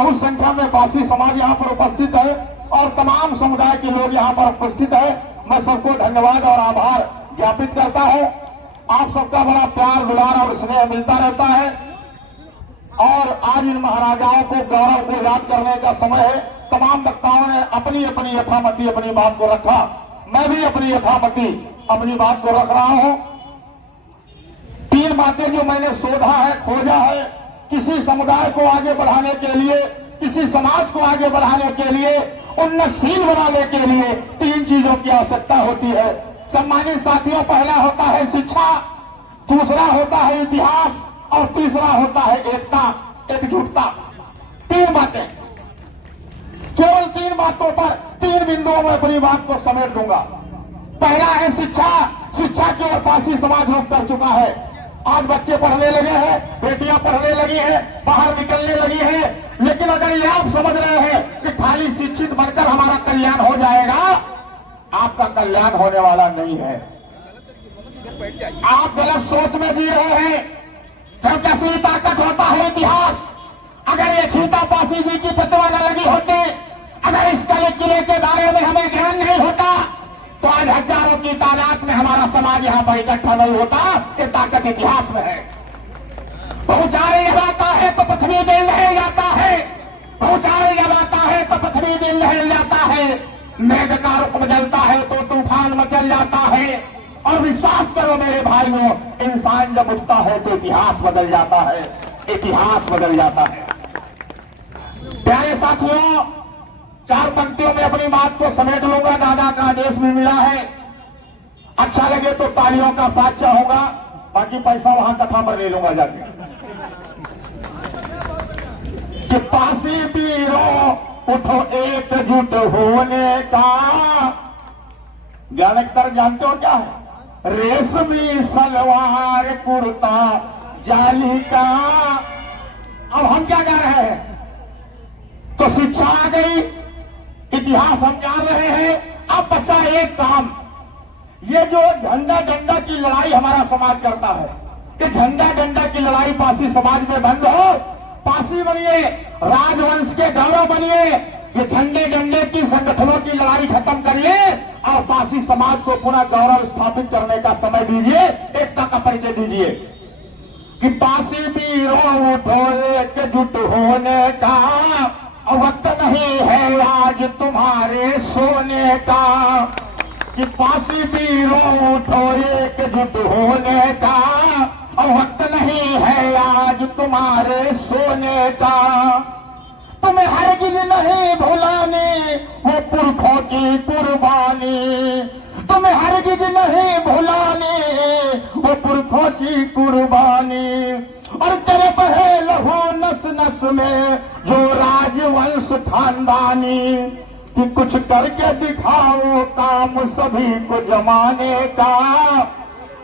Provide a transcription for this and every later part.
बहुत संख्या में पासी समाज यहाँ पर उपस्थित है और तमाम समुदाय के लोग यहाँ पर उपस्थित है। मैं सबको धन्यवाद और आभार ज्ञापित करता हूँ। आप सबका बड़ा प्यार दुलार और स्नेह मिलता रहता है और आज इन महाराजाओं को गौरव को याद करने का समय है। तमाम वक्ताओं ने अपनी अपनी यथामति अपनी बात को रखा, मैं भी अपनी यथामति अपनी बात को रख रहा हूँ। तीन बातें जो मैंने शोधा है, खोजा है, किसी समुदाय को आगे बढ़ाने के लिए, किसी समाज को आगे बढ़ाने के लिए, उन्नतशील बनाने के लिए तीन चीजों की आवश्यकता होती है। सम्मानित साथियों, पहला होता है शिक्षा, दूसरा होता है इतिहास और तीसरा होता है एकता, एकजुटता। तीन बातें, केवल तीन बातों पर, तीन बिंदुओं में अपनी बात को समेट दूंगा। पहला है शिक्षा। शिक्षा की ओर पासी समाज रुख कर चुका है। आज बच्चे पढ़ने लगे हैं, बेटियां पढ़ने लगी हैं, बाहर निकलने लगी हैं। लेकिन अगर ये आप समझ रहे हैं कि खाली शिक्षित बनकर हमारा कल्याण हो जाएगा, आपका कल्याण होने वाला नहीं है। आप गलत सोच में जी रहे हैं, क्योंकि असली ताकत होता है इतिहास। अगर ये छीता पासी जी की प्रतिमा न लगी होती, अगर इस किले के बारे में हमें ज्ञान नहीं होता, तो आज हजारों की तादाद में हमारा समाज यहाँ पर इकट्ठा नहीं होता। ये ताकत इतिहास में है। ऊंचाई जब आता है तो पृथ्वी दिल रह जाता है, ऊंचाई जब आता है तो पृथ्वी दिल रह जाता है, मेघ का रुख बदलता है तो तूफान मचल जाता है। और विश्वास करो मेरे भाइयों, इंसान जब उठता है तो इतिहास बदल जाता है, इतिहास बदल जाता है। प्यारे साथियों, चार पंक्तियों में अपनी बात को समेट लूंगा। दादा का आदेश भी मिला है, अच्छा लगे तो तालियों का साथ चाहूंगा, बाकी पैसा वहां कथा पर ले लूंगा जाके। कि पासी पीरो उठो एकजुट होने का। ज्ञानकर जानते हो क्या है? रेशमी सलवार कुर्ता जाली का। अब हम क्या कह रहे हैं? तो शिक्षा आ गई, इतिहास हम जान रहे हैं। अब बचा एक काम, ये जो झंडा डंडा की लड़ाई हमारा समाज करता है, कि झंडा डंडा की लड़ाई पासी समाज में बंद हो। पासी बनिए, राजवंश के गौरव बनिए, ये झंडे डंडे की संगठनों की लड़ाई खत्म करिए और पासी समाज को पुनः गौरव स्थापित करने का समय दीजिए, एकता का परिचय दीजिए। कि पासी वीरों उठो एकजुट होने का, वक्त नहीं है आज तुम्हारे सोने का। कि पासी वीरों उठो एकजुट होने का, वक्त नहीं है आज तुम्हारे सोने का। तुम्हें हरगिज नहीं भुलानी वो पुरखों की कुर्बानी, तुम्हें हरगिज नहीं भुलानी वो पुरखों की कुर्बानी। और तेरे बहे लहू नस नस में जो राजवंश खानदानी, कि कुछ करके दिखाओ काम सभी को जमाने का।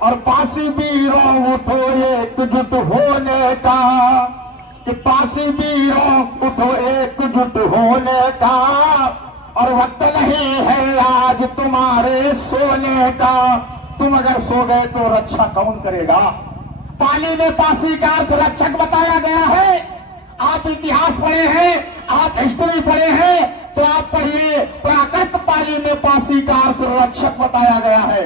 और पासी वीरों उठो एकजुट होने का, कि पासी वीरों उठो एकजुट होने का, और वक्त नहीं है आज तुम्हारे सोने का। तुम अगर सो गए तो रक्षा कौन करेगा? पाली में पासी का अर्थ रक्षक बताया गया है। आप इतिहास पढ़े हैं, आप हिस्ट्री पढ़े हैं, तो आप पढ़िए, प्राकृत पाली में पासी का अर्थ रक्षक बताया गया है।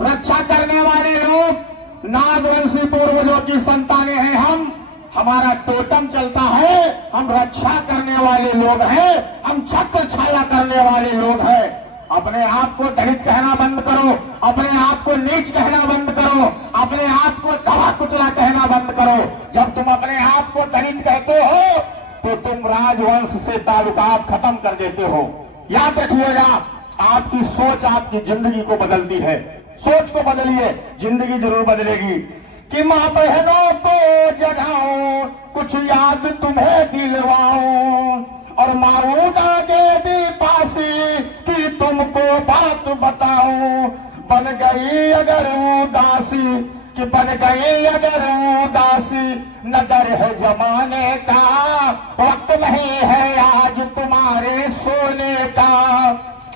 रक्षा करने वाले लोग नागवंशी पूर्वजों की संतानें हैं हम, हमारा टोटम चलता है, हम रक्षा करने वाले लोग हैं, हम छत्र छाया करने वाले लोग हैं। अपने आप को दलित कहना बंद करो, अपने आप को नीच कहना बंद करो, अपने आप को दवा कुचला कहना बंद करो। जब तुम अपने आप को दलित कहते हो तो तुम राजवंश से ताल्लुकात खत्म कर देते हो। याद रखिएगा, आपकी सोच आपकी जिंदगी को बदलती है। सोच को बदलिए, जिंदगी जरूर बदलेगी। कि माँ बहनों को जगाऊं, कुछ याद तुम्हें दिलवाऊं, और मारूं आगे भी पासी कि तुमको बात बताऊं। बन गई अगर उदासी, कि बन गई अगर उदासी, न डर है जमाने का, वक्त नहीं है आज तुम्हारे सोने का।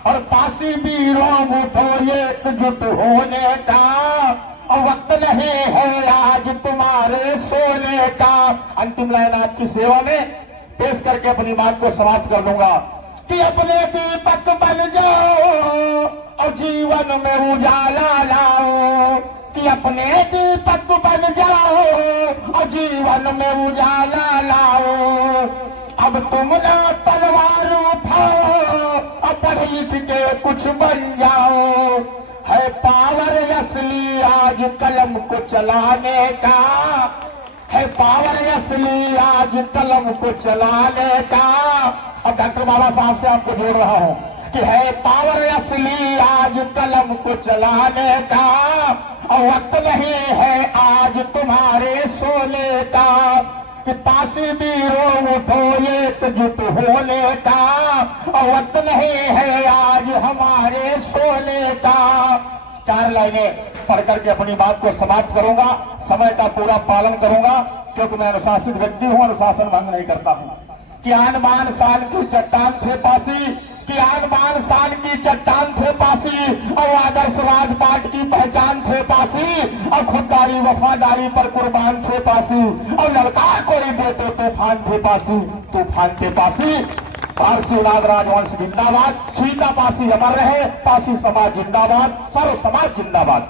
और पासी वीरों उठो एकजुट होने का, और वक्त नहीं है आज तुम्हारे सोने का। अंतिम लाइन आपकी सेवा में, पेश करके अपनी बात को समाप्त कर दूंगा कि अपने दीपक बन जाओ और जीवन में उजाला लाओ, कि अपने दीपक बन जाओ और जीवन में उजाला लाओ। अब तुम ना तलवार उठाओ और पढ़ लिख के कुछ बन जाओ। है पावर असली आज कलम को चलाने का, है पावर असली आज कलम को चलाने का। अब डॉक्टर बाबा साहब से आपको जोड़ रहा हूं कि है पावर असली आज कलम को चलाने का, और वक्त नहीं है आज तुम्हारे सोने का, कि पासी बीरो उठो एकजुट होने का, और वक्त नहीं है आज हमारे सोने का। 4 लाइनें पढ़ करके अपनी बात को समाप्त करूंगा, समय का पूरा पालन करूंगा, क्योंकि मैं अनुशासित व्यक्ति हूं, अनुशासन भंग नहीं करता हूं। कि आन बान साल की चट्टान थे पासी, कि आन बान साल की चट्टान थे पासी, और आदर्श राजपाट की पहचान थे पासी, और खुददारी वफादारी पर कुर्बान थे पासी, और लड़का कोई दे तो तूफान थे पासी, तूफान थे पासी। पारसी नाग राजवंश जिंदाबाद, चीता पासी अमर रहे, पासी समाज जिंदाबाद, सर्व समाज जिंदाबाद।